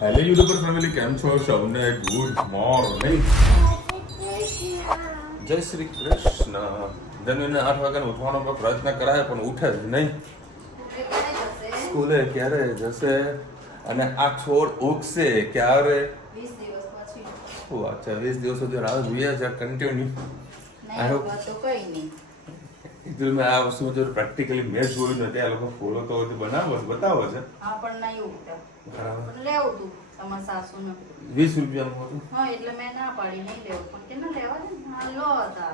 Hello YouTuber family, કેમ છો? સૌને ગુડ મોર્નિંગ. જય શ્રી કૃષ્ણ. જન્મીને 8 વાગ્યાનો ઉઠવાનો પ્રયત્ન કરાય પણ ઉઠે જ નહીં. સ્કૂલે ક્યારે જશે અને આ છોડ ઉગશે ક્યારે? 20 દિવસ પછી. શું વાત છે? 20 દિવસ સુધી રાહ જોઈએ છે કન્ટિન્યુ. તો કઈ નહીં. એકચ્યુઅલી મેં આ વસ્તુ જો પ્રેક્ટિકલી મેં જોયું નથી. આ લોકો ફોલો તો બતાવો છે. હા પણ નહીં ઉગતા. બરાબર. પણ લેવું તું તમારા સાસુને. 20 રૂપિયાનું હતું. હા એટલે મેં ના પાડી નહીં લેવું પણ કે ના લેવા દે ને. હા લો હતા.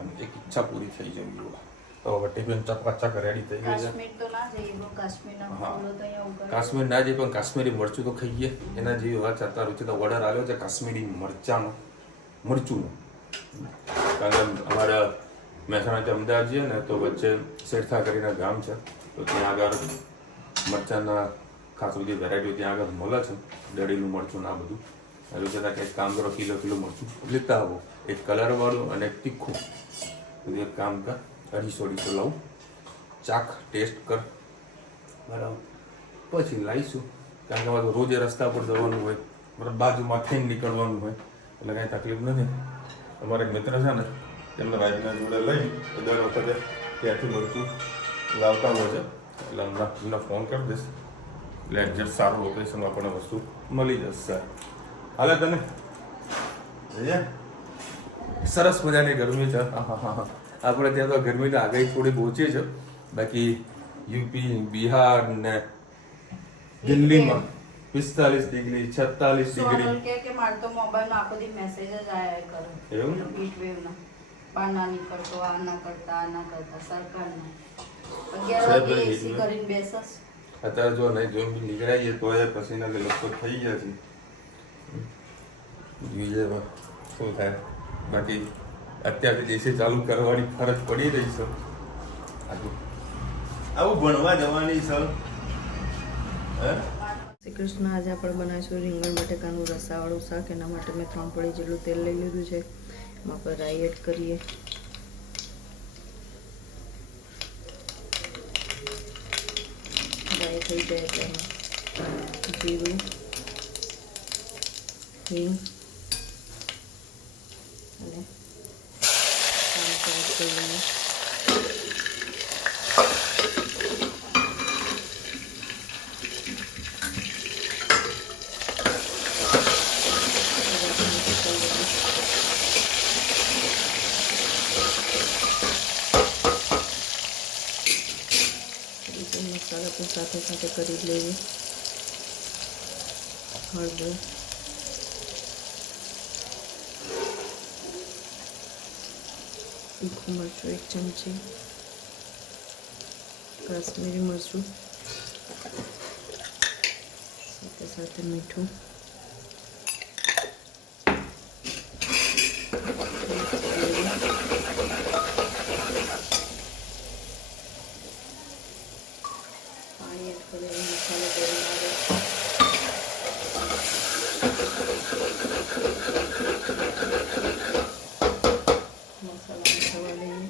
અને એક ઈચ્છા પૂરી થઈ જવી. તો હવે ટિફિન ચકચક રેડી થઈ ગઈ છે. કાશ્મીર તો ના જઈએ બહુ કાશ્મીરના ફૂલો તો અહીંયા ઉગાડે. કાશ્મીર ના જઈએ પણ કાશ્મીરી મરચું તો ખાઈએ. એના જેવી વાત છે. અત્યારે છે તો ઓર્ડર આવ્યો છે કાશ્મીરી મરચાંનો. મરચુંનો. કારણ કે અમારા મહેસાણાથી અમદાવાદ જઈએ ને તો વચ્ચે શેરથા કરીને ગામ છે. તો ત્યાં આગળ મરચાંના ખાસ બધી વેરાયટીઓ ત્યાં આગળ મળે છે. દળેલું મરચું ના બધું. એટલે જતા કંઈક કામ કરો, કિલો મરચું લેતા આવો. એક કલરવાળું અને એક તીખું. બધું એક કામ કર, 250 લાવું. ચાખ ટેસ્ટ કર, બરાબર. પછી લાવીશું. કારણ કે અમારે રોજે રસ્તા પર જવાનું હોય, મતલબ બાજુમાં થઈને નીકળવાનું હોય, એટલે કાંઈ તકલીફ નથી. અમારે એક મિત્ર છે ને, તેમના વાઈફના જોડે લઈ દર વખતે ત્યાંથી મરચું લાવતા હોય છે. એટલે એમને ફોન કરી દઈશ. એટલે એડજસ્ટ સારું લોકેશનમાં આપણને વસ્તુ મળી જશે. હાલે તને સરસ મજાની ગરમી છે. આપણે ત્યાં તો ગરમીની આગાહી થોડી ઓછી છે. બાકી યુપી, બિહાર ને દિલ્હીમાં 45 ડિગ્રી, 46 ડિગ્રી. સોનલ કે મારે તો મોબાઈલમાં આખો દી મેસેજ જ આયા કરે. એવું? હીટ વેવના. બહાર ના નીકળતો, આ ના કરતા સરકારના. 11 વાગે એસી કરીને બેસસ. અત્યારે જો નહીં જો નીકળાઈએ તો એ પસીના લગભગ થઈ ગયા છે. જોઈએ શું થાય. બાકી અત્યારથી એસી ચાલુ કરવાની ફરજ પડી રહી છે. આવું ભણવા જવાની છે. શ્રી કૃષ્ણ. આજે આપણે બનાવીશું રીંગણ બટેકાનું રસાવાળું શાક. એના માટે મેં 3 પડી જેટલું તેલ લઈ લીધું છે. એમાં આપણે રાઈ એડ કરીએ. રાઈ થઈ જાય એટલે જીરું, હિંગ અને એડ કરી લઈએ. મસાલા પણ સાથે સાથે કરી લઈએ. હળદર, તીખું મરચું 1 ચમચી, કાશ્મીરી મરચું, સાથે સાથે મીઠું, પાણી એડ કરી મસાલો ગરમ આવે. મસાલા થવા લઈએ.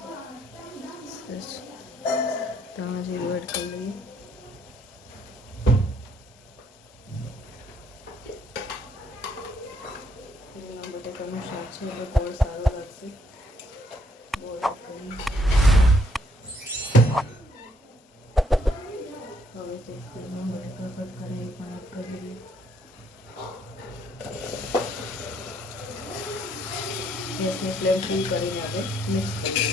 ધાણા જીરું એડ કરી લઈએ. રીંગણ બટેકાનું શાક છે એટલે બહુ સારું લાગશે. બોલ કરી હવે તે રીંગણ બટેકા કટ કરી પણ એડ કરી લઈએ. ગેસની ફ્લેમ ફૂલ કરીને આપણે મિક્સ કરી દઈએ.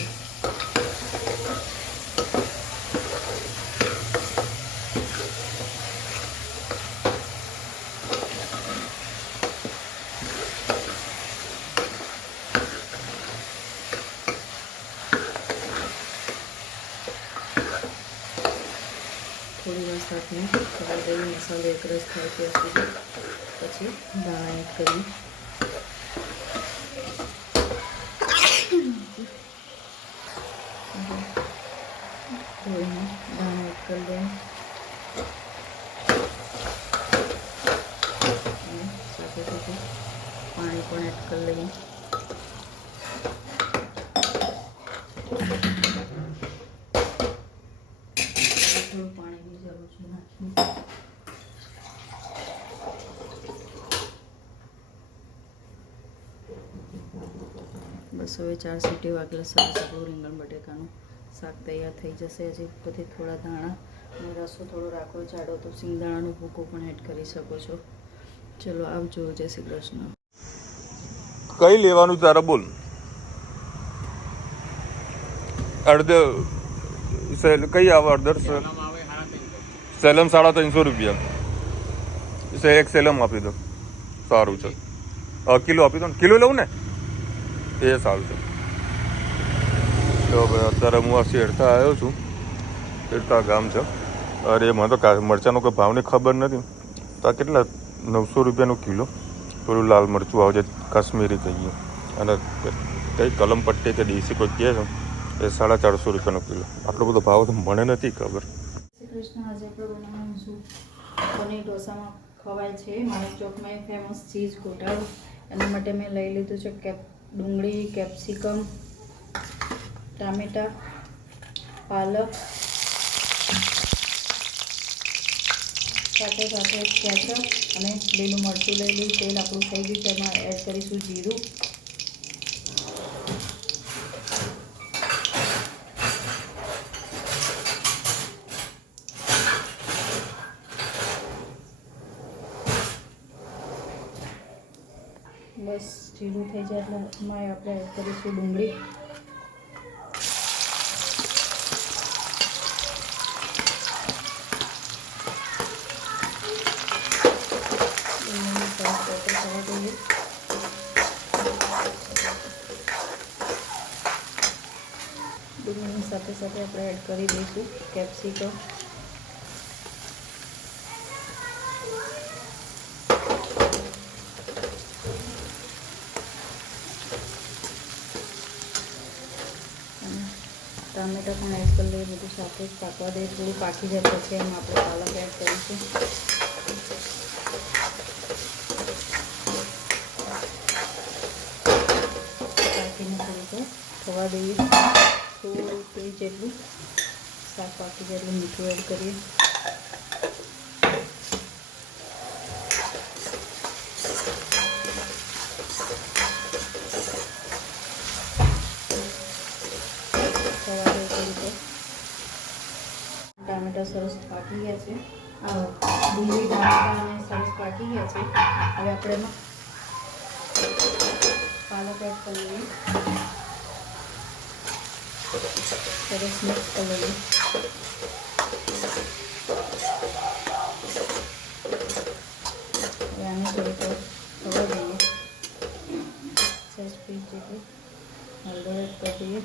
થોડી વાર સાથે કરવા દઈએ. મસાલો એકરસ થાય ત્યાં સુધી. પછી દાણા એડ કરી ધોઈને દાણા એડ કરી દઈએ. સાથે સાથે પાણી પણ એડ કરી લઈએ. થોડું પાણીની જરૂર છે નાખીએ. બસ હવે 4 સીટી વાગેલા સરસ આપણું રીંગણ બટેકાનું શાક તૈયાર થઈ જશે. હજી ઉપરથી થોડા ધાણા અને રસો થોડો રાખો જાડો તો સિંગદાણાનો ભૂકો પણ એડ કરી શકો છો. ચલો આવજો. જય શ્રી કૃષ્ણ. કઈ લેવાનું તારા બોલ. અડધો કઈ આવે અડધર સેલમ 350 રૂપિયા. એક સેલમ આપી દો. સારું છે. કિલો આપી દો ને. કિલો લઉં ને એ સારું છે. તો ભાઈ અત્યારે હું આ શેરતા આવ્યો છું. શેરતા ગામ છે. અરે મને તો મરચાંનો કોઈ ભાવની ખબર નથી. તો આ કેટલા 900 રૂપિયાનો કિલો. થોડું લાલ મરચું આવે છે, કાશ્મીરી કહીએ. અને કઈ કલમ પટ્ટી કે દેશી કોઈ કહે છે એ 450 રૂપિયાનો કિલો. આટલો બધો ભાવ તો મને નથી ખબર. શ્રી કૃષ્ણ. આજે આપણે બનાવવાનું છું પનીર ઢોસામાં ખવાય છે મારા ચોકમાં એ ફેમસ ચીઝ ગોટાળો. એના માટે મેં લઈ લીધું છે ડુંગળી, કેપ્સિકમ, ટામેટાં, પાલક, સાથે સાથે કેચઅપ અને લીલું મરચું લઈ લીધું. તેલ આપણું થઈ ગયું છે. એમાં એડ કરીશું જીરું, બસ જીરું થઈ જાય એટલે એમાં આપણે એડ કરીશું ડુંગળી, ડુંગળીની સાથે સાથે આપણે એડ કરી દઈશું કેપ્સિકમ, ટામેટાં પણ એડ કરી લઈએ. બધું સાથે જ પાકવા દઈએ. થોડું પાકી જાય પછી એમાં આપણે પાલક એડ કરીશું. પાકીને થોડુંક થવા દઈએ. થોડું જેટલું શાક પાકી જાય એટલું મીઠું એડ કરીએ. ટામેટા સરસ પાકી ગયા છે. ડુંગળી ટામેટા અને સરસ પાકી ગયા છે. હવે આપણે એમાં પાલક એડ કરી લઈએ. સરસ મિક્સ કરી લઈએ. હવે આને થોડીક ખબર દઈએ. સહેજ પીસ જેટલું હળદર એડ કરી દઈએ.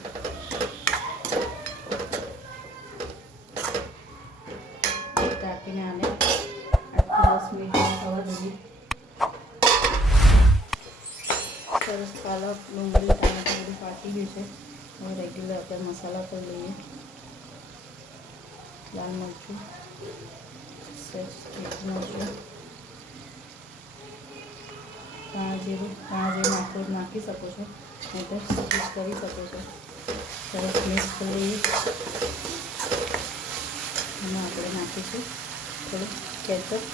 ઢાંકીને આને 8-10 મિનિટ થવા દઈએ. સરસ પાલક, ડુંગળી, ટામેટાં બધું પાકી ગયું છે. હવે રેગ્યુલર આપણે મસાલા પર લઈએ. લાલ મરચું, સહેજ તીખું મરચું, ધાણા જીરું નાખી શકો છો, નહીં તો સ્કીપ કરી શકો છો. સરસ મિક્સ કરી લઈએ. એમાં આપણે નાખીશું થોડું કેચઅપ,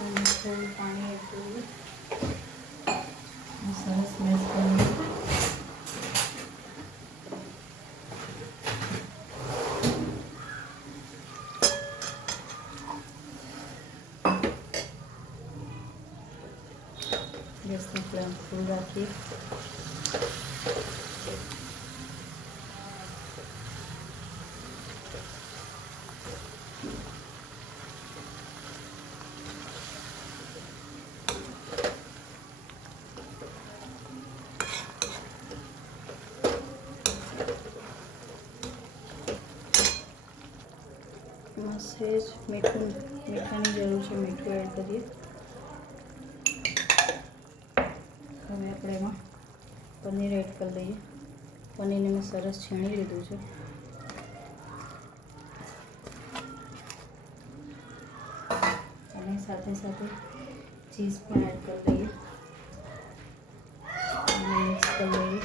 અને થોડું પાણી એડ કરીએ. સરસ મિક્સ કરીએ. ગેસની ફ્લેમ ફૂલ રાખીએ. એમાં સહેજ મીઠાની જરૂર છે. મીઠું એડ કરીએ. હવે આપણે એમાં પનીર એડ કરી દઈએ. પનીરને મેં સરસ છીણી લીધું છે. એની સાથે સાથે ચીઝ પણ એડ કરી દઈએ અને મિક્સ કરી લઈએ.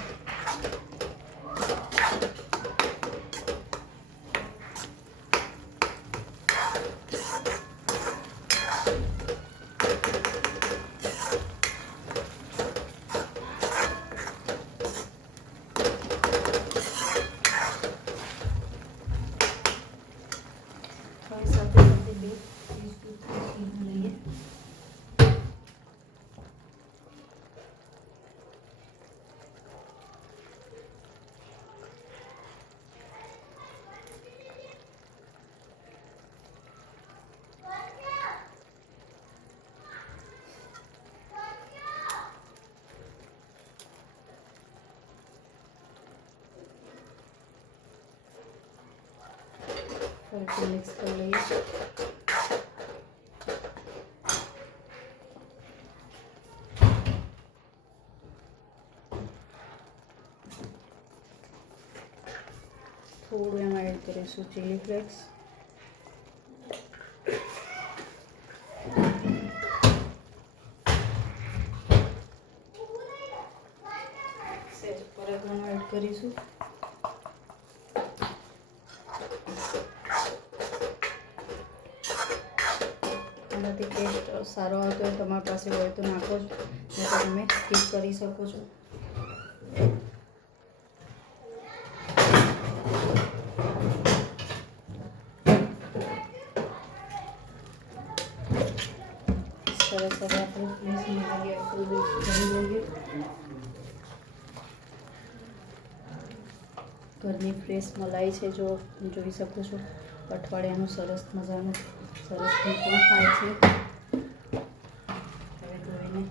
ફરીથી મિક્સ કરી લઈએ. થોડું એમાં એડ કરીશું ચીલી ફ્લેક્સ. સેજ ઓરેગાનો એડ કરીશું. આનાથી ટેસ્ટ સારો આવતો હોય તમારી પાસે હોય તો નાખો જ, નહીં તો તમે સ્કીપ કરી શકો છો. સરસ હવે આપણે ફ્રેશ મલાઈ એડ કરી દઈએ. ઘરની ફ્રેશ મલાઈ છે, જો જોઈ શકો છો. અઠવાડિયાનું સરસ મજાનું સરસ પણ થાય છે. હવે ધોઈને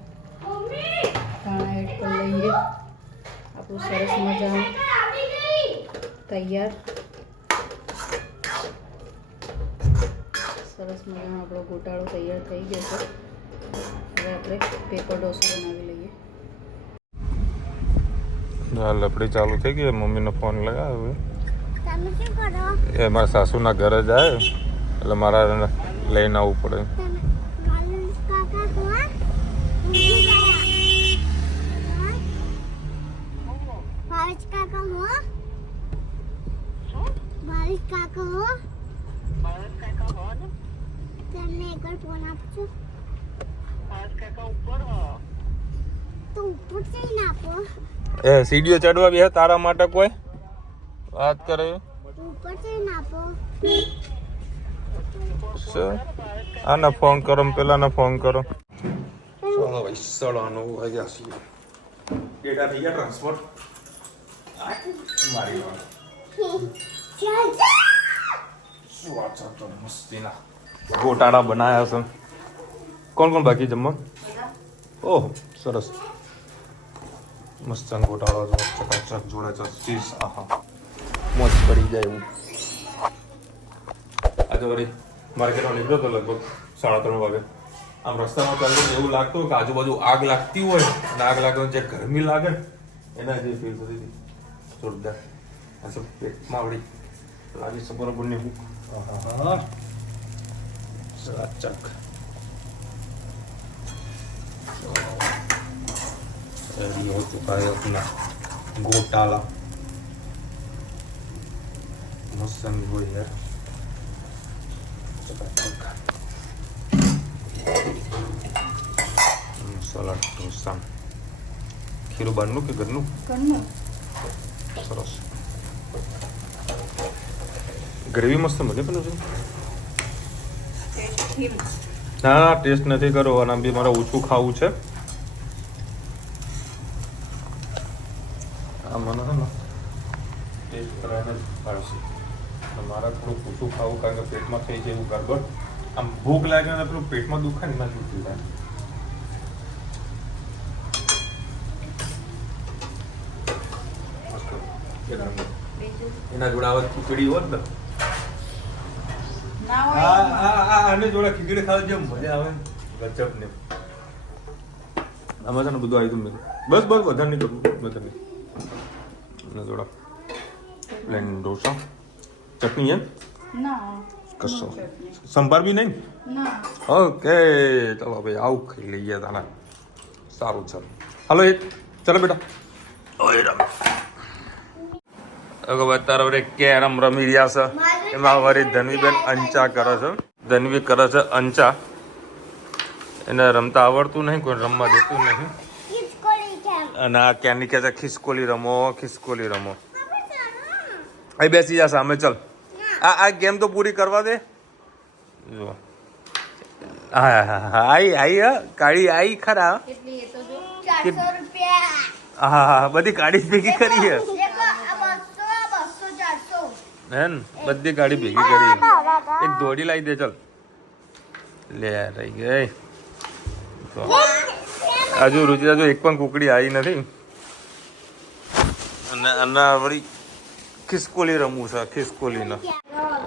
ધાણા એડ કરી લઈએ. આપણું સરસ મજાનું તૈયાર. સરસ મજાનો આપણો ગોટાળો તૈયાર થઈ ગયો છે. હવે આપણે પેપર ઢોસો બનાવી લઈએ. લપડી ચાલુ થઈ ગઈ. મમ્મીનો ફોન લગાવ્યો. તમે શું કરો? એ મારા સાસુના ઘરે જાય એટલે મારા લઈને આવવું પડે. માલિશ કાકા કોણ? માલિશ કાકા હો? માલિશ કાકા હો? તમને એકવાર ફોન આપજો. તો ઉપર જઈને આપો. એ સીડીઓ ચડવા બી તારા માટે કોઈ વાત કરે ઉપર જઈને આપો. આને ફોન કરો, પેલાને ફોન કરો. ચાલો ભાઈ, 9:30 વાગ્યા છીએ. ડેટા થઈ ગયા ટ્રાન્સફર. મારી વાત શું વાત છે તો મસ્તીના ગોટાળા બનાયા છે. કોણ કોણ બાકી જમવા? ઓહ સરસ મસ્ત ગોટાળા જો ચકાચક જોડે છે ચીઝ. આહા મોજ પડી જાય એવું. આજે વળી માર્કેટમાં નીકળ્યો તો લગભગ 3:30 વાગે. આમ રસ્તામાં ચાલતું એવું લાગતું કે આજુબાજુ આગ લાગતી હોય અને આગ લાગવાની જે ગરમી લાગે એના જે ફીલ થતી હતી જોરદાર. આ પેટમાં વળી લાગી છે બરોબરની ભૂખ. આહા ચકાચક. रेडी हो चुका है अपना गोटाला. मस्त हो यार मसाला ढोसा. खीરું બહારનું કે ઘરનું? ઘરનું. સરસ. ગ્રેવી મસ્ત મજા પણ છે. ના ટેસ્ટ નથી કરવાના, બી મારે ઓછું ખાવું છે. મને છે ને ટેસ્ટ કરાવીને જ ભાવશે. મારે થોડું ઓછું ખાવું કારણ કે પેટમાં થઈ જાય એવું ગરબડ. આમ ભૂખ લાગે ને પેલું પેટમાં દુખાય ને એમાં દુખી જાય. એના જોડે આવે ખીચડી હોત ને આને જોડે ખીચડી ખાવા જેમ મજા આવે ગજબ ને. આમાં છે ને બધું આવી ગયું. બસ બસ વધારે નહીં કરવું, વધારે નહીં. જોડા પ્લેન ઢોસા ચટણી એમ ના કશો સંભાર બી નહીં ના ઓકે ચલો ભાઈ આવું ખાઈ લઈએ તાના સારું ચાલો હાલો એક ચાલો બેટા ઓય રમ અત્યારે વડે કેરમ રમી રહ્યા છે એમાં વળી ધનવીબેન અંચા કરે છે ધનવી કરે છે અંચા એને રમતા આવડતું નહીં કોઈ રમવા દેતું નહીં ખિસકોલી કેમ અને આ ક્યાંની કહે છે ખિસકોલી રમો અહીં બેસી જા સામે ચલ આ ગેમ તો પૂરી કરવા દે જો હા હા હા આઈ કાળી આઈ ખરા કેટલી એ તો જો 400 રૂપિયા હા હા બધી કાળી ભેગી કરી છે દેખો આ 200 400 હે ને બધી ગાડી ભેગી કરી એક દોડી લાવી દે ચલ લે રહી ગઈ તો હજુ રુચિતા જો એક પણ કુકડી આવી નથી અને આના વળી ખિસકોલી રમવું છે ખિસકોલીને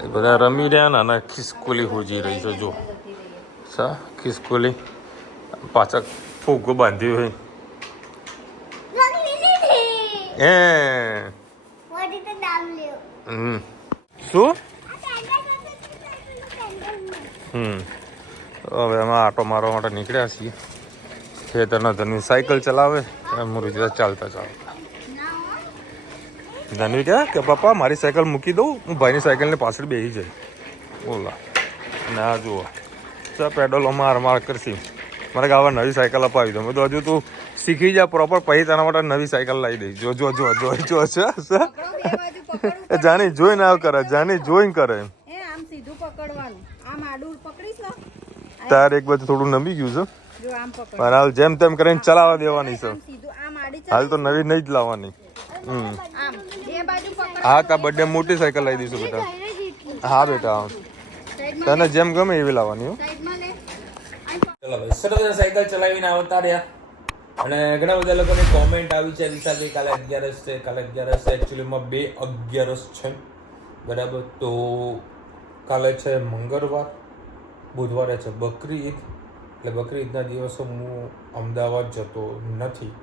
એ બધા રમી રહ્યા ને આના ખિસકોલી હોજી રહી છે જો સા ખિસકોલી પાછળ ફૂગો બાંધ્યો હોય રંગલી લીધી એ વડી તો નામ લ્યો શું આ કેન્ડલ હવે અમે આટો મારવા માટે નીકળ્યા છીએ ખેતરના ધનવી સાયકલ ચલાવે એમ રુચિતા ચાલતા ચાલતા ધનવી કે પપ્પા મારી સાયકલ મૂકી દઉં હું ભાઈની સાયકલની પાછળ બેસી જાય બોલા અને આ જુઓ ચા પેડલો માર કરશી મારે કે આવા નવી સાયકલ અપાવી દઉં તો હજુ તું શીખી જા પ્રોપર પછી તારા માટે નવી સાયકલ લાવી દઈશ જો જાણી જોઈને આવ કરે જાણી જોઈને કરે એ આમ સીધું પકડવાનું આમ આડું પકડીશ ને તાર એક બાજુ થોડું નમી ગયું છે જો આમ પકડ પણ હાલ જેમ તેમ કરીને ચલાવવા દેવાની છે આમ સીધું આમ આડી હાલ તો નવી નહીં જ લાવવાની આમ બે બાજુ પકડ હા તા બર્થડે મોટી સાયકલ લાવી દઈશું બેટા હા બેટા તને જેમ ગમે એવી લાવવાની હો સાઈડમાં લે ચલો ભાઈ સરસ સાયકલ ચલાવીને આવતા રહ્યા અને ઘણા બધા લોકોની કોમેન્ટ આવી છે વિશાલભાઈ કાલે 11 છે કાલે 11 છે એકચ્યુઅલીમાં 2/11 છે બરાબર તો કાલે છે મંગળવાર બુધવારે છે બકરી ઈદ એટલે બકરી ઈદના દિવસો હું અમદાવાદ જતો નથી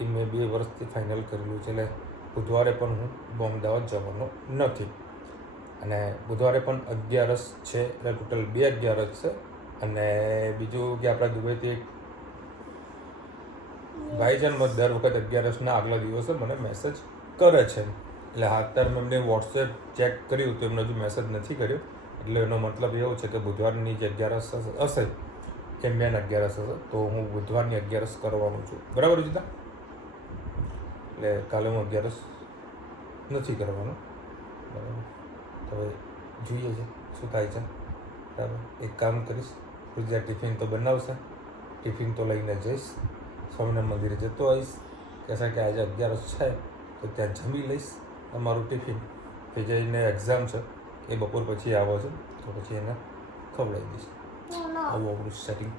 એ મેં 2 વર્ષથી ફાઇનલ કરેલું છે એટલે બુધવારે પણ હું અમદાવાદ જવાનો નથી અને બુધવારે પણ 11 છે એટલે ટોટલ 2/11 છે અને બીજું કે આપણા દુબઈથી એક ભાઈજાન દર વખત 11ના આગલા દિવસે મને મેસેજ કરે છે એટલે અત્યારે મેં એમને વોટ્સએપ ચેક કર્યું તો એમને હજુ મેસેજ નથી કર્યો એટલે એનો મતલબ એવો છે કે બુધવારની જે 11 હશે એ મેન 11 હશે તો હું બુધવારની 11 કરવાનું છું બરાબર જીતા એટલે કાલે હું 11 નથી કરવાનો બરાબર તો હવે જોઈએ છે શું થાય છે બરાબર એક કામ કરીશ ગુજરાત ટિફિન તો બનાવશે ટિફિન તો લઈને જઈશ સ્વામિનારાયણ મંદિરે જતો આવીશ કહેશે કે આજે 11 છે તો ત્યાં જમી લઈશ અમારું ટિફિન એ જઈને એક્ઝામ છે એ બપોર પછી આવે છે તો પછી એને ખવડાવી દઈશ આવું આપણું સેટિંગ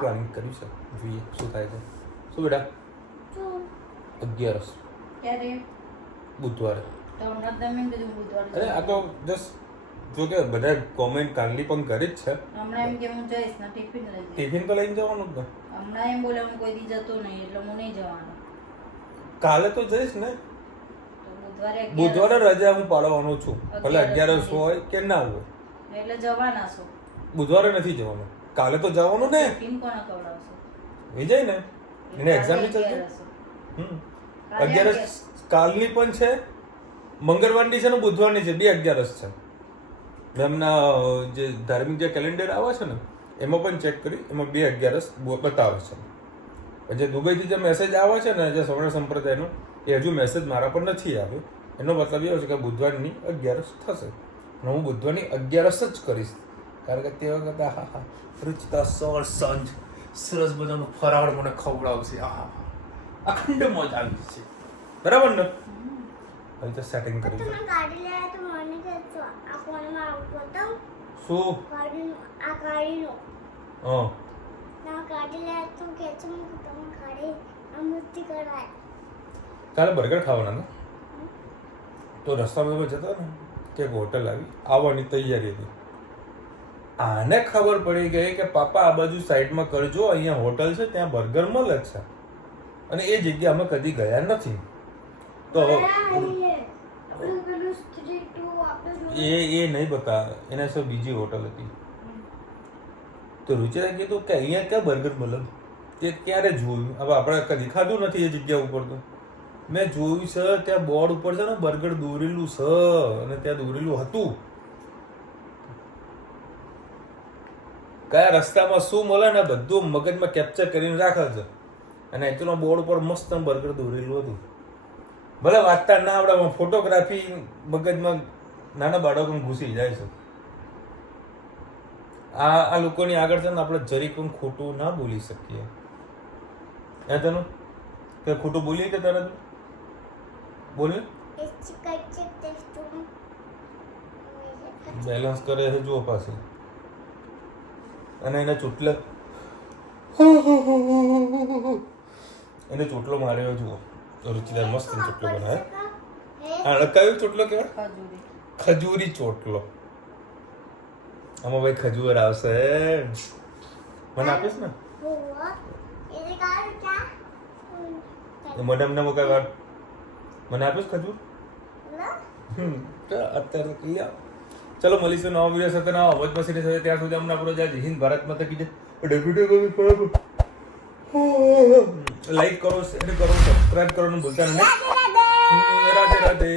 પ્લાનિંગ કર્યું છે જોઈએ શું થાય છે શું બેટા 11 ક્યારે બુધવારે તો હમણાં તમે કીધું બુધવારે અરે આ તો જસ્ટ જો કે બધા કોમેન્ટ કાલની પણ કરી જ છે હમણાં એમ કે હું જઈશ ને ટિફિન લઈ જઈશ ટિફિન તો લઈને જવાનું જ ને હમણાં એમ બોલે હું કોઈ દી જતો નહીં એટલે હું નહીં જવાનો કાલે તો જઈશ ને તો બુધવારે બુધવારે રજા હું પાડવાનો છું ભલે 11 હોય કે ના હોય એટલે જવાના છો બુધવારે નથી જવાનું કાલે તો જવાનું ને ટિફિન કોને ખવડાવશો વિજય ને એને એક્ઝામ ની ચાલશે 11 કાલની પણ છે મંગળવારની છે ને બુધવારની છે 2/11 છે એમના જે ધાર્મિક જે કેલેન્ડર આવે છે ને એમાં પણ ચેક કરી એમાં 2/11 બતાવે છે જે દુબઈથી જે મેસેજ આવે છે ને જે સવર્ણ સંપ્રદાયનો એ હજુ મેસેજ મારા પર નથી આવ્યો એનો મતલબ એવો છે કે બુધવારની 11 થશે અને હું બુધવારની 11 જ કરીશ કારણ કે તે વખતે હા રુચિતા સવાર સાંજ સરસ બધાનો ફરાળ મને ખવડાવશે અખંડ મોજ આવી છે બરાબર ને હવે તો સેટિંગ કરી તમે ગાડી લાયા તો મને કહેજો આ ફોનમાં બતાવ શું ગાડીનો આ ગાડીનો હા ના ગાડી લાયા તો કહેજો મને તમે ગાડી અમૃતિ કરાય કાલે બર્ગર ખાવાના ને તો રસ્તામાં જતા ને કે એક હોટલ આવી આવવાની તૈયારી હતી આને ખબર પડી ગઈ કે પાપા આ બાજુ સાઈડમાં કરજો અહીંયા હોટલ છે ત્યાં બર્ગર મળે છે અને એ જગ્યા અમે કદી ગયા નથી તો આપણું પેલું સ્ટ્રીટ ટુ આપણે એ નહીં બકા, એના સર બીજી હોટલ હતી. તો રુચિરા કીધું કે અહીંયા ક્યાં બર્ગર મળે, તે ક્યારે જોયું? હવે આપણે કદી ખાધું નથી એ જગ્યા ઉપર. તો મેં જોયું છે ત્યાં બોર્ડ ઉપર છે ને બર્ગર દોરેલું છે, અને ત્યાં દોરેલું હતું કયા રસ્તામાં શું મળે ને બધું મગજમાં કેપ્ચર કરીને રાખે છે. અને એકચ્યુઅલમાં બોર્ડ ઉપર મસ્ત બર્ગર દોરેલું હતું. ભલે વાંચતા ના આવડે, ફોટોગ્રાફી મગજમાં નાના બાળકોને ઘૂસી જાય છે. આ લોકોની આગળ છે ને આપણે જરી પણ ખોટું ના બોલી શકીએ. એ તને કે ખોટું બોલીએ કે તરત બોલ્યું? બેલેન્સ કરે છે જુઓ પાસે, અને એને ચોટલો માર્યો જુઓ. રુચિલા મસ્ત ચોટલો બનાવે. કયો ચોટલો કહેવાય? ખજૂરી ચોટલો. આમાં ભાઈ ખજૂર આવશે. મને આપીશ ને? મેડમને કઈ વાર મને આપીશ ખજૂર? અત્યારે ક્લિયર. ચલો મળીશું નવા વિડીયો સાથે, નવા અવાજ મશીની સાથે. ત્યાં સુધી અમને આપણો જય હિન્દ, ભારત માતા કી જય. લાઈક કરો, શેર કરો, સબસ્ક્રાઇબ કરવાનું ભૂલતા નહીં. રાધે રાધે.